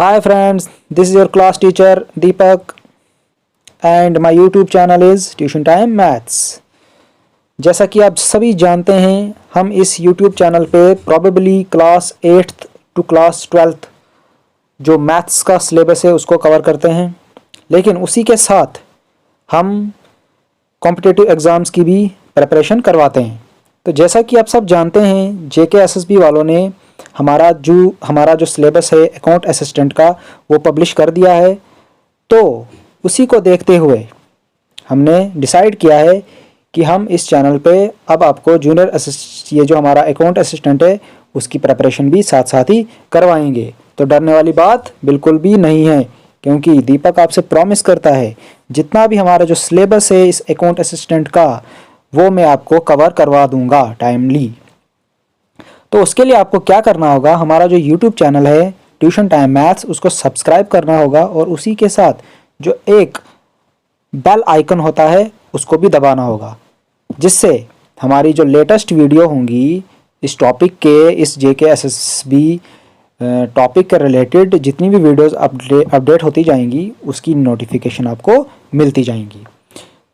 Hi friends, this is your class teacher Deepak and my YouTube channel is Tuition Time Maths। जैसा कि आप सभी जानते हैं हम इस YouTube चैनल पे probably class 8th to class 12th जो मैथ्स का सिलेबस है उसको कवर करते हैं, लेकिन उसी के साथ हम कॉम्पिटिटिव एग्ज़ाम्स की भी प्रिपरेशन करवाते हैं। तो जैसा कि आप सब जानते हैं JKSSB वालों ने हमारा जो सिलेबस है अकाउंट असिस्टेंट का वो पब्लिश कर दिया है। तो उसी को देखते हुए हमने डिसाइड किया है कि हम इस चैनल पे अब आपको ये जो हमारा अकाउंट असिस्टेंट है उसकी प्रिपरेशन भी साथ साथ ही करवाएंगे। तो डरने वाली बात बिल्कुल भी नहीं है, क्योंकि दीपक आपसे प्रॉमिस करता है जितना भी हमारा जो सिलेबस है इस अकाउंट असिस्टेंट का वो मैं आपको कवर करवा दूंगा टाइमली। तो उसके लिए आपको क्या करना होगा, हमारा जो यूट्यूब चैनल है ट्यूशन टाइम मैथ्स उसको सब्सक्राइब करना होगा और उसी के साथ जो एक बेल आइकन होता है उसको भी दबाना होगा, जिससे हमारी जो लेटेस्ट वीडियो होंगी इस टॉपिक के, इस JKSSB टॉपिक के रिलेटेड जितनी भी वीडियोस अपडेट होती जाएंगी उसकी नोटिफिकेशन आपको मिलती जाएंगी।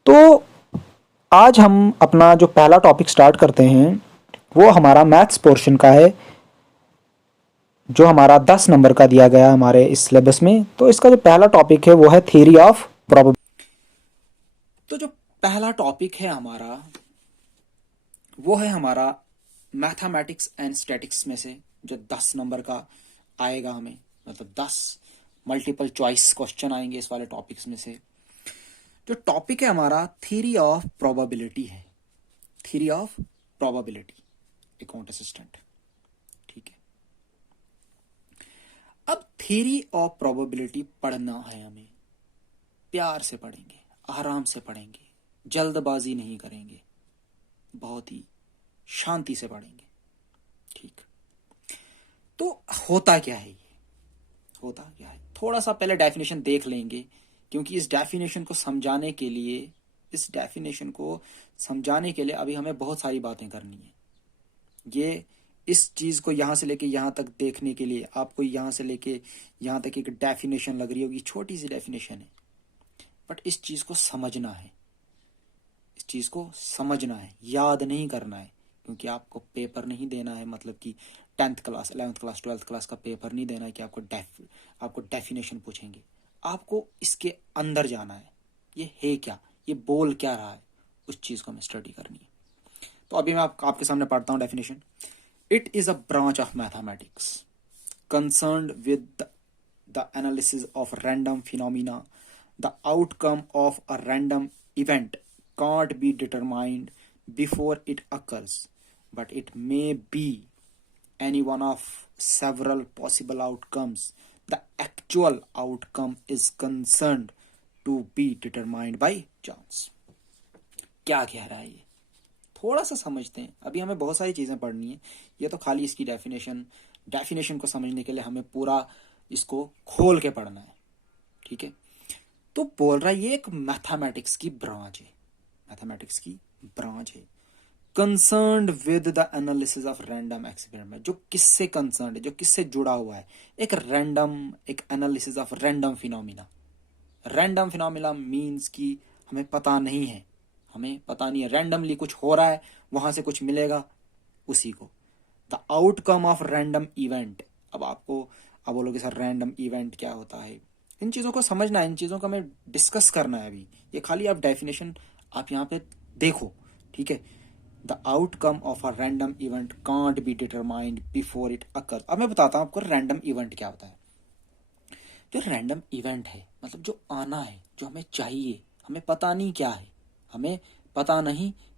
तो आज हम अपना जो पहला टॉपिक स्टार्ट करते हैं वो हमारा मैथ्स पोर्शन का है, जो हमारा 10 नंबर का दिया गया हमारे इस सिलेबस में। तो इसका जो पहला टॉपिक है वो है थ्योरी ऑफ प्रोबेबिलिटी। तो जो पहला टॉपिक है हमारा वो है हमारा मैथमेटिक्स एंड स्टैटिक्स में से जो 10 नंबर का आएगा हमें, मतलब 10 मल्टीपल चॉइस क्वेश्चन आएंगे इस वाले टॉपिक्स में से। जो टॉपिक है हमारा थ्योरी ऑफ प्रोबेबिलिटी है, theory of probability account assistant. ठीक है, अब थ्योरी ऑफ प्रोबेबिलिटी पढ़ना है हमें, प्यार से पढ़ेंगे, आराम से पढ़ेंगे, जल्दबाजी नहीं करेंगे, बहुत ही शांति से पढ़ेंगे। ठीक, तो होता क्या है ये, होता क्या है, थोड़ा सा पहले डेफिनेशन देख लेंगे, क्योंकि इस डेफिनेशन को समझाने के लिए अभी हमें बहुत सारी बातें करनी है। ये इस चीज को यहां से लेके यहां तक देखने के लिए आपको यहां से लेके यहां तक एक डेफिनेशन लग रही होगी, छोटी सी डेफिनेशन है, बट इस चीज को समझना है, इस चीज को समझना है, याद नहीं करना है, क्योंकि आपको पेपर नहीं देना है, मतलब कि 10th class 11th class 12th class का पेपर नहीं देना है कि आपको डेफिनेशन पूछेंगे। आपको इसके अंदर जाना है, ये है क्या, ये बोल क्या रहा है, उस चीज को हमें स्टडी करनी है। तो अभी मैं आपके सामने पढ़ता हूं definition. It is a branch of mathematics concerned with the analysis of random phenomena. The outcome of a random event can't be determined before it occurs, but it may be any one of several possible outcomes. The actual outcome is concerned to be determined by chance. क्या कह रहा है ये, थोड़ा सा समझते हैं। अभी हमें बहुत सारी चीजें पढ़नी है, ये तो खाली इसकी डेफिनेशन को समझने के लिए हमें पूरा इसको खोल के पढ़ना है। ठीक है, तो बोल रहा है ये एक मैथमेटिक्स की ब्रांच है, मैथमेटिक्स की ब्रांच है concerned with the analysis of random experiment. जो किससे कंसर्न्ड है, जो किससे जुड़ा हुआ है, एक analysis of random phenomena. Random phenomena means कि हमें पता नहीं है, रैंडमली कुछ हो रहा है, वहां से कुछ मिलेगा, उसी को। The outcome of random event. अब बोलोगे सर रैंडम इवेंट क्या होता है, इन चीजों को समझना है, इन चीजों को हमें डिस्कस करना है अभी। ये खाली आप डेफिनेशन आप यहाँ पे देखो, ठीक है। The outcome of a random event can't be determined before it occur. अब मैं बताता हूं आपको रैंडम इवेंट क्या होता है। जो रैंडम इवेंट है मतलब जो आना है, जो हमें चाहिए, हमें पता नहीं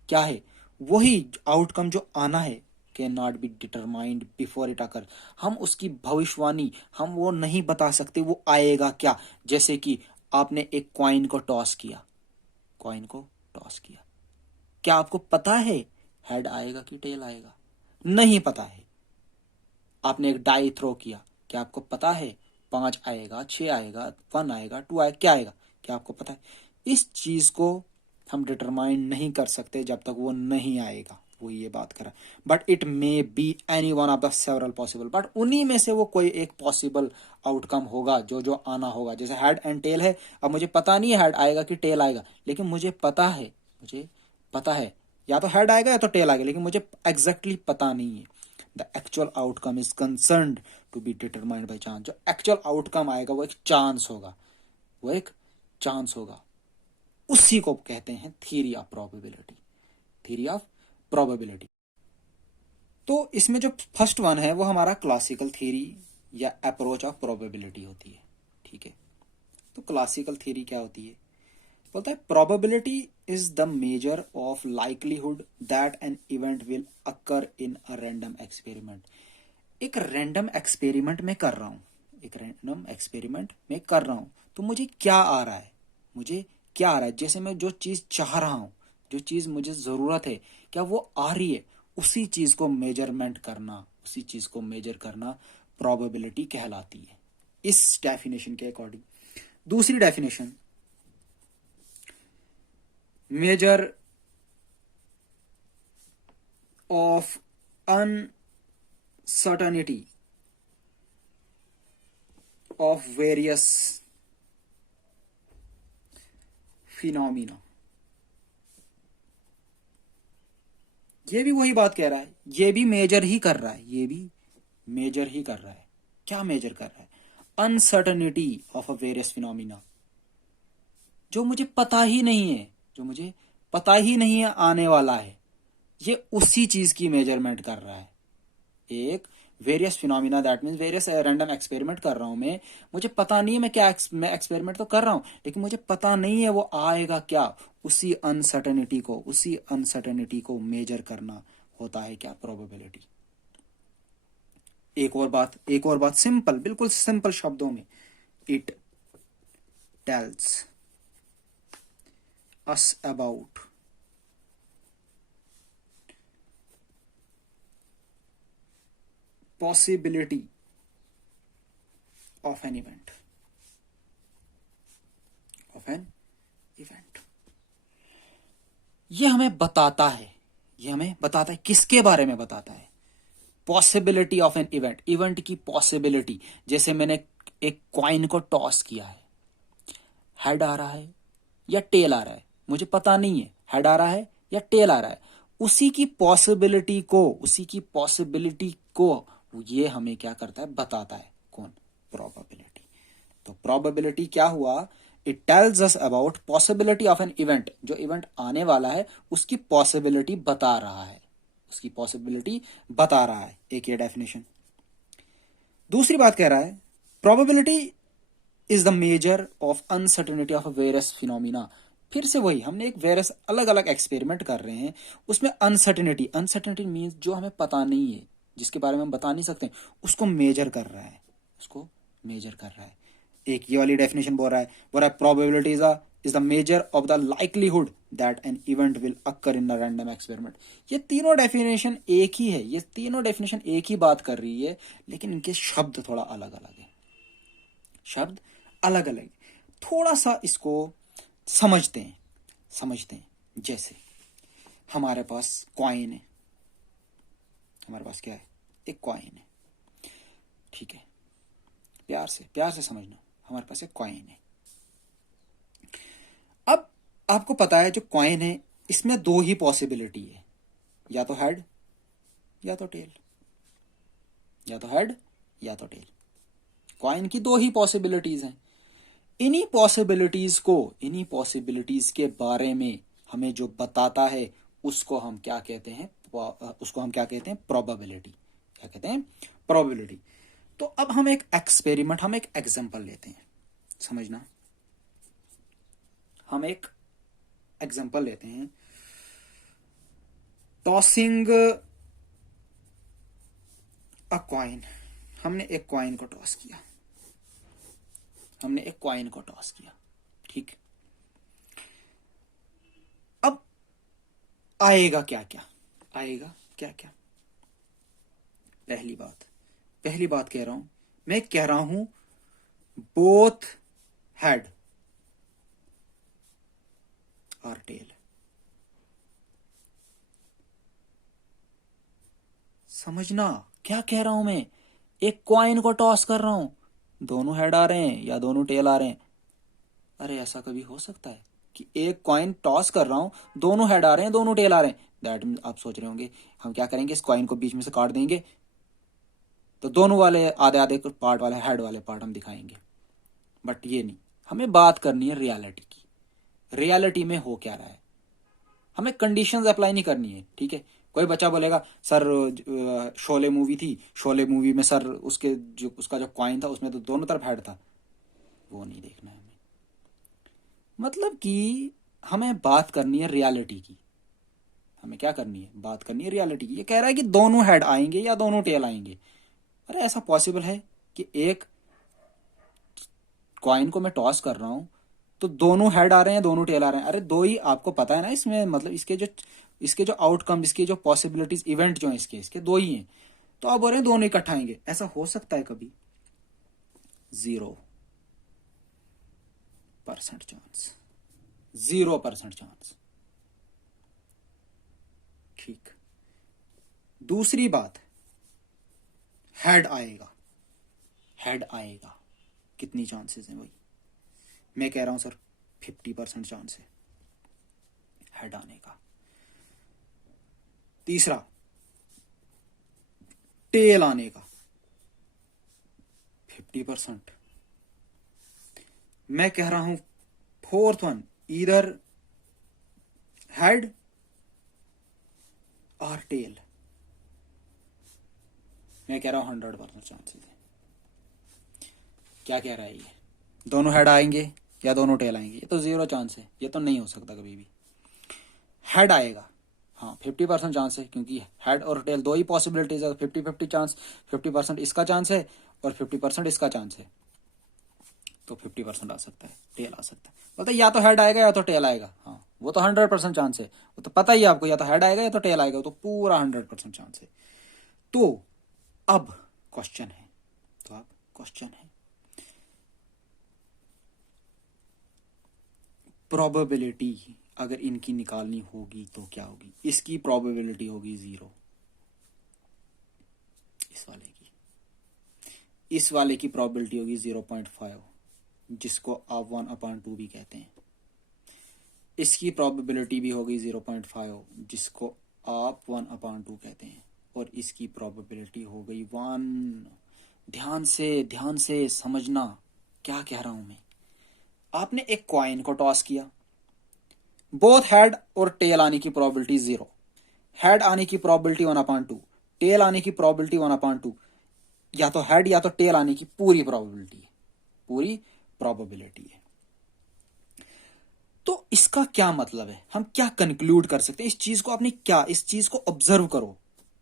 क्या है, वही आउटकम जो आना है can not be determined before it occur. हम उसकी भविष्यवाणी हम वो नहीं बता सकते वो आएगा क्या। जैसे कि आपने एक कॉइन को टॉस किया, क्या आपको पता है हेड आएगा कि टेल आएगा? नहीं पता है। आपने एक डाई थ्रो किया, क्या आपको पता है 5 आएगा, 6 आएगा, 1 आएगा, 2 आएगा, क्या आएगा, क्या आपको पता है? इस चीज को हम डिटरमाइन नहीं कर सकते जब तक वो नहीं आएगा, वो ये बात कर रहा है। But it may be any one of the several possible, but उन्हीं में से वो कोई एक पॉसिबल आउटकम होगा, जो जो आना होगा। जैसे हेड एंड टेल है, अब मुझे पता नहीं है हेड आएगा कि टेल आएगा, लेकिन मुझे पता है या तो हेड आएगा या तो टेल आएगा, लेकिन मुझे एग्जैक्टली पता नहीं है। The actual outcome is concerned to be determined by chance. जो एक्चुअल आउटकम आएगा वो एक चांस होगा, वो एक चांस होगा। उसी को कहते हैं theory of probability, theory of probability. तो इसमें जो फर्स्ट वन है वो हमारा क्लासिकल थ्योरी या अप्रोच ऑफ प्रोबेबिलिटी होती है, ठीक है। तो क्लासिकल थ्योरी क्या होती है? बोलता है probability is the measure of likelihood that an event will occur in a random experiment. एक रैंडम एक्सपेरिमेंट में कर रहा हूं, एक रैंडम एक्सपेरिमेंट में कर रहा हूं, तो मुझे क्या आ रहा है, मुझे क्या आ रहा है, जैसे मैं जो चीज चाह रहा हूं, जो चीज मुझे जरूरत है, क्या वो आ रही है, उसी चीज को मेजरमेंट करना, उसी चीज को मेजर करना प्रोबेबिलिटी कहलाती है, इस डेफिनेशन के अकॉर्डिंग। दूसरी definition, measure of uncertainty of various phenomena. ये भी वही बात कह रहा है, ये भी मेजर ही कर रहा है, ये भी मेजर ही कर रहा है। क्या मेजर कर रहा है? Uncertainty of a various phenomena. जो मुझे पता ही नहीं है, जो मुझे पता ही नहीं है आने वाला है, ये उसी चीज की मेजरमेंट कर रहा है। एक various phenomena, that means various random experiment कर रहा हूं मैं, मुझे पता नहीं है मैं क्या मैं एक्सपेरिमेंट तो कर रहा हूं, लेकिन मुझे पता नहीं है वो आएगा क्या, उसी अनसर्टेनिटी को मेजर करना होता है क्या, प्रोबेबिलिटी। एक और बात सिंपल, बिल्कुल सिंपल शब्दों में, it tells us about possibility of an event, of an event। ये हमें बताता है, ये हमें बताता है, किसके बारे में बताता है? Possibility of an event, event की पॉसिबिलिटी। जैसे मैंने एक कॉइन को टॉस किया है, हेड आ रहा है या टेल आ रहा है, मुझे पता नहीं है हेड आ रहा है या टेल आ रहा है, उसी की पॉसिबिलिटी को, उसी की पॉसिबिलिटी को ये हमें क्या करता है, बताता है। कौन? प्रोबेबिलिटी। तो प्रोबेबिलिटी क्या हुआ? It tells us about possibility of an event. जो इवेंट आने वाला है उसकी पॉसिबिलिटी बता रहा है, उसकी पॉसिबिलिटी बता रहा है। एक ये डेफिनेशन। दूसरी बात कह रहा है probability is the measure of uncertainty of various phenomena. फिर से वही, हमने एक वेरियस अलग अलग एक्सपेरिमेंट कर रहे हैं, उसमें अनसर्टेनिटी, अनसर्टेनिटी मीन्स जो हमें पता नहीं है, जिसके बारे में हम बता नहीं सकते, उसको मेजर कर रहा है, उसको मेजर कर रहा है। एक ये वाली डेफिनेशन बोल रहा है probability is the measure of the likelihood that an event will occur in a random experiment. ये तीनों डेफिनेशन एक ही है, ये तीनों डेफिनेशन एक ही बात कर रही है, लेकिन इनके शब्द थोड़ा अलग अलग है, शब्द अलग अलग। थोड़ा सा इसको समझते हैं। जैसे हमारे पास कॉइन है, हमारे पास क्या है? एक कॉइन है, ठीक है। प्यार से समझना, हमारे पास एक कॉइन है। अब आपको पता है जो कॉइन है इसमें दो ही पॉसिबिलिटी है, या तो हेड या तो टेल, या तो हेड या तो टेल। कॉइन की दो ही पॉसिबिलिटीज हैं। इन्हीं पॉसिबिलिटीज के बारे में हमें जो बताता है उसको हम क्या कहते हैं? प्रोबेबिलिटी। क्या कहते हैं? प्रोबेबिलिटी। तो अब हम एक एग्जांपल लेते हैं, समझना। हम एक एग्जांपल लेते हैं, टॉसिंग अ कॉइन। हमने एक कॉइन को टॉस किया, ठीक। अब आएगा क्या क्या? पहली बात कह रहा हूं, मैं कह रहा हूं बोथ हेड और टेल। समझना क्या कह रहा हूं मैं? एक कॉइन को टॉस कर रहा हूं, दोनों हेड आ रहे हैं या दोनों टेल आ रहे हैं। अरे ऐसा कभी हो सकता है कि एक कॉइन टॉस कर रहा हूं, दोनों हेड आ रहे हैं दोनों टेल आ रहे हैं। दैट मीन आप सोच रहे होंगे हम क्या करेंगे, इस कॉइन को बीच में से काट देंगे तो दोनों वाले आधे आधे पार्ट वाले हेड वाले पार्ट हम दिखाएंगे। बट ये नहीं, हमें बात करनी है रियलिटी की। रियलिटी में हो क्या रहा है, हमें कंडीशंस अप्लाई नहीं करनी है। ठीक है, कोई बच्चा बोलेगा सर शोले मूवी थी, शोले मूवी में सर उसके जो उसका जो कॉइन था उसमें तो दोनों तरफ हेड था, वो नहीं देखना है हमें। मतलब कि हमें बात करनी है रियलिटी की। हमें क्या करनी है, बात करनी है रियलिटी की। ये कह रहा है कि दोनों हेड आएंगे या दोनों टेल आएंगे। अरे ऐसा पॉसिबल है कि एक कॉइन को मैं टॉस कर रहा हूं तो दोनों हेड आ रहे हैं दोनों टेल आ रहे हैं। अरे दो ही, आपको पता है ना इसमें, मतलब इसके जो आउटकम, इसकी जो पॉसिबिलिटीज, इवेंट जो है इसके दो ही हैं। तो आप बोल रहे हैं दोनों इकट्ठा आएंगे, ऐसा हो सकता है कभी? 0% चांस, 0% चांस। ठीक। दूसरी बात, हेड आएगा, हेड आएगा, कितनी चांसेस हैं भाई? मैं कह रहा हूं सर 50% चांस है हेड आने का। तीसरा, टेल आने का 50%। मैं कह रहा हूं फोर्थ वन, इधर हेड और टेल। मैं कह रहा हूं 100% चांसेस है। क्या कह रहा है ये, दोनों हेड आएंगे या दोनों टेल आएंगे? ये तो 0 चांस है, ये तो नहीं हो सकता कभी भी। हेड आएगा, हाँ 50% चांस है, क्योंकि हेड और टेल दो ही पॉसिबिलिटीज है। 50-50 चांस, 50% इसका चांस है और 50% इसका चांस है, तो 50% आ सकता है, टेल आ सकता है। बोलते या तो हेड आएगा या तो टेल आएगा। हाँ वो तो 100% चांस है, वो तो पता ही है आपको, या तो हेड आएगा या तो टेल आएगा, वो तो पूरा 100% चांस है। तो अब क्वेश्चन है, तो अब क्वेश्चन है, प्रोबेबिलिटी अगर इनकी निकालनी होगी तो क्या होगी? इसकी प्रोबेबिलिटी होगी 0, इस वाले की, इस वाले की प्रोबेबिलिटी होगी 0.5, जिसको आप 1/2 भी कहते हैं। इसकी प्रोबेबिलिटी भी होगी 0.5, जिसको आप 1/2 कहते हैं। और इसकी प्रोबेबिलिटी हो गई 1। ध्यान से समझना क्या कह रहा हूं मैं। आपने एक कॉइन को टॉस किया, बोथ हेड और टेल आने की प्रोबेबिलिटी 0, हेड आने की प्रोबेबिलिटी 1/2, टेल आने की प्रोबेबिलिटी 1/2। या तो हेड या तो टेल आने की पूरी प्रोबेबिलिटी है, पूरी प्रोबेबिलिटी है। तो इसका क्या मतलब है, हम क्या कंक्लूड कर सकते हैं इस चीज को? आपने क्या, इस चीज को ऑब्जर्व करो,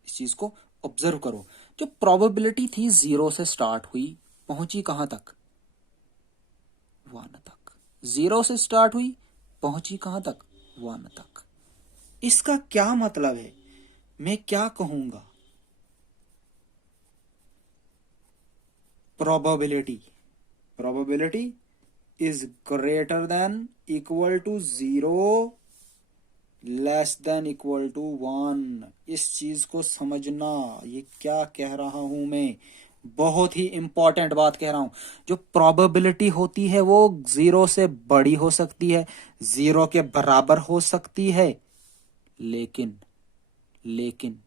इस चीज को ऑब्जर्व करो। जो प्रोबेबिलिटी थी 0 से स्टार्ट हुई, पहुंची कहां तक? 1 तक। 0 से स्टार्ट हुई, पहुंची कहां तक? 1 तक। इसका क्या मतलब है, मैं क्या कहूंगा? Probability, probability is greater than equal to 0 less than equal to 1। इस चीज को समझना, ये क्या कह रहा हूं मैं, बहुत ही इंपॉर्टेंट बात कह रहा हूं। जो प्रोबेबिलिटी होती है वो 0 से बड़ी हो सकती है, 0 के बराबर हो सकती है, लेकिन लेकिन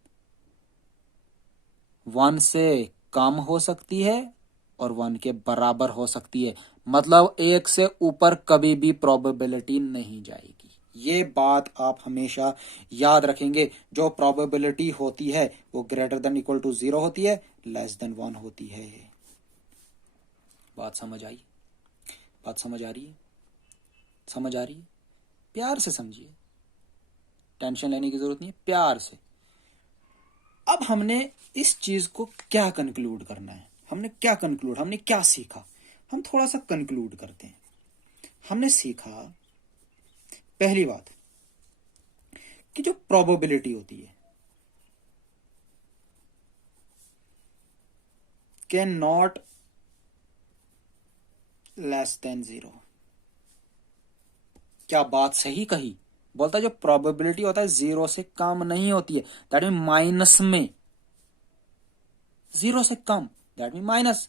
1 से कम हो सकती है और 1 के बराबर हो सकती है। मतलब 1 से ऊपर कभी भी प्रोबेबिलिटी नहीं जाएगी। ये बात आप हमेशा याद रखेंगे। जो प्रोबेबिलिटी होती है वो ग्रेटर देन इक्वल टू 0 होती है, लेस देन 1 होती है। बात समझ आई? बात समझ आ रही है? समझ आ रही है? प्यार से समझिए, टेंशन लेने की जरूरत नहीं है, प्यार से। अब हमने इस चीज को क्या कंक्लूड करना है, हमने क्या सीखा? हम थोड़ा सा कंक्लूड करते हैं। हमने सीखा, पहली बात कि जो प्रोबेबिलिटी होती है कैन नॉट लेस देन 0। क्या बात सही कही? बोलता है जो प्रोबेबिलिटी होता है 0 से कम नहीं होती है, दैट मीन माइनस में, 0 से कम, दैट मीन माइनस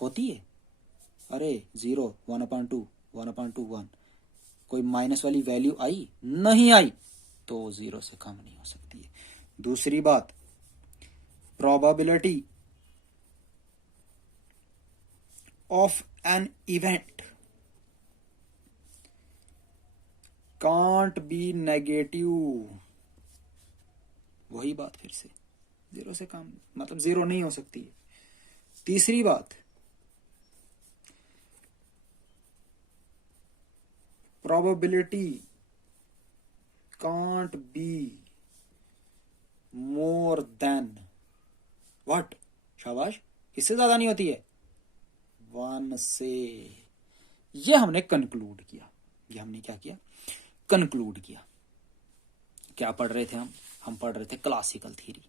होती है? अरे 0, 1/2, 1/2, 1, कोई माइनस वाली वैल्यू आई? नहीं आई, तो 0 से कम नहीं हो सकती है। दूसरी बात, probability of an event can't be negative. वही बात फिर से, 0 से कम मतलब 0 नहीं हो सकती है। तीसरी बात, probability can't be more than what? शाबाश, इससे ज्यादा नहीं होती है, 1 से। ये हमने कंक्लूड किया। ये हमने क्या किया? कंक्लूड किया। क्या पढ़ रहे थे हम पढ़ रहे थे क्लासिकल थ्योरी।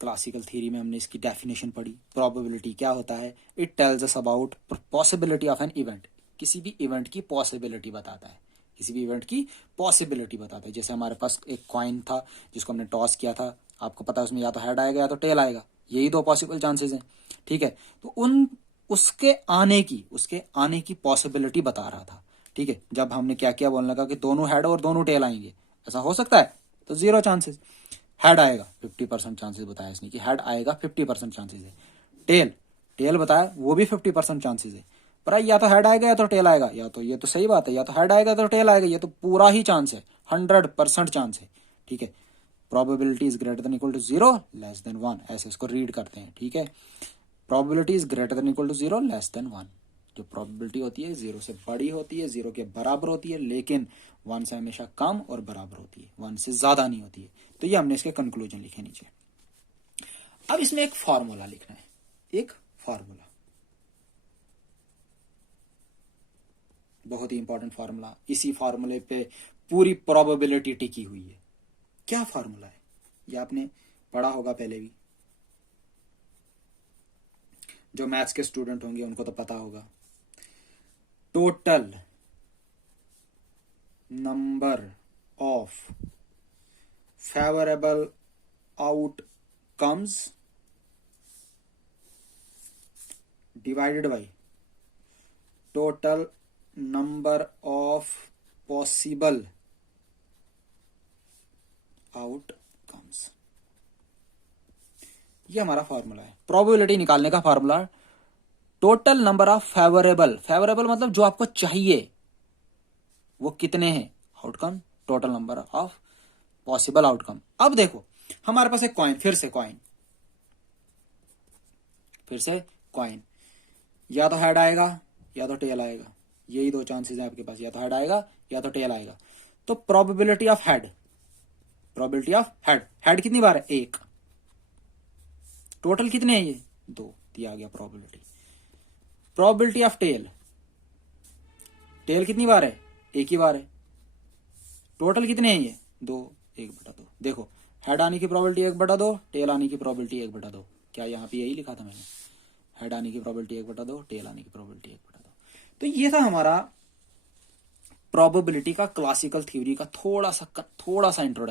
क्लासिकल थ्योरी में हमने इसकी डेफिनेशन पढ़ी। प्रोबेबिलिटी क्या होता है? It tells us about possibility of an event. किसी भी इवेंट की पॉसिबिलिटी बताता है, किसी भी इवेंट की पॉसिबिलिटी बताता है। जैसे हमारे पास एक कॉइन था जिसको हमने टॉस किया था, आपको पता है उसमें या तो हेड आएगा या तो टेल आएगा, यही दो पॉसिबल चांसेस हैं, ठीक है। तो उसके आने की पॉसिबिलिटी बता रहा था, ठीक है। जब हमने क्या किया, बोलने लगा कि दोनों हेड और दोनों टेल आएंगे, ऐसा हो सकता है? तो 0 चांसेस। हेड आएगा 50% चांसेस बताया इसने कि हेड आएगा, 50% चांसेस है। टेल बताया, वो भी 50% चांसेस है। पर या तो हेड आएगा या तो टेल आएगा, या तो ये तो सही बात है, या तो हेड आएगा तो टेल आएगा, ये तो पूरा ही चांस है, 100% चांस है, ठीक है। Probability is greater than equal to 0 less than 1, ऐसे इसको रीड करते हैं, ठीक है। Probability is greater than equal to 0 less than 1। जो प्रोबेबिलिटी होती है 0 से बड़ी होती है, 0 के बराबर होती है, लेकिन 1 से हमेशा कम और बराबर होती है, 1 से ज्यादा नहीं होती है। तो ये हमने इसके कंक्लूजन लिखे नीचे। अब इसमें एक फॉर्मूला लिखना है, एक फॉर्मूला, बहुत ही इंपॉर्टेंट फॉर्मूला। इसी फॉर्मूले पे पूरी प्रोबेबिलिटी टिकी हुई है। क्या फॉर्मूला है? ये आपने पढ़ा होगा पहले भी, जो मैथ्स के स्टूडेंट होंगे उनको तो पता होगा। Total number of favourable outcomes divided by total number of possible outcomes. ये हमारा फॉर्मूला है प्रोबेबिलिटी निकालने का formula. Total number of favourable मतलब जो आपको चाहिए वो कितने हैं outcome, total number of possible outcome. अब देखो हमारे पास एक कॉइन, फिर से कॉइन, या तो हेड आएगा या तो टेल आएगा, यही दो चांसेस हैं आपके पास, या तो हेड आएगा या तो टेल आएगा। तो प्रोबेबिलिटी ऑफ हेड हेड कितनी बार है? 1। टोटल कितने हैं? ये 2 दिया गया प्रोबेबिलिटी। प्रोबेबिलिटी ऑफ टेल कितनी बार है? 1 ही बार है। टोटल कितने हैं? ये 2, 1/2। देखो हेड आने की प्रोबेबिलिटी 1/2, टेल आने की प्रोबेबिलिटी 1/2। क्या यहाँ पे यही लिखा था मैंने? हेड आने की प्रोबेबिलिटी 1/2, टेल आने की प्रोबेबिलिटी 1/2। तो ये था हमारा प्रोबेबिलिटी का क्लासिकल थ्योरी का थोड़ा सा इंट्रोडक्शन।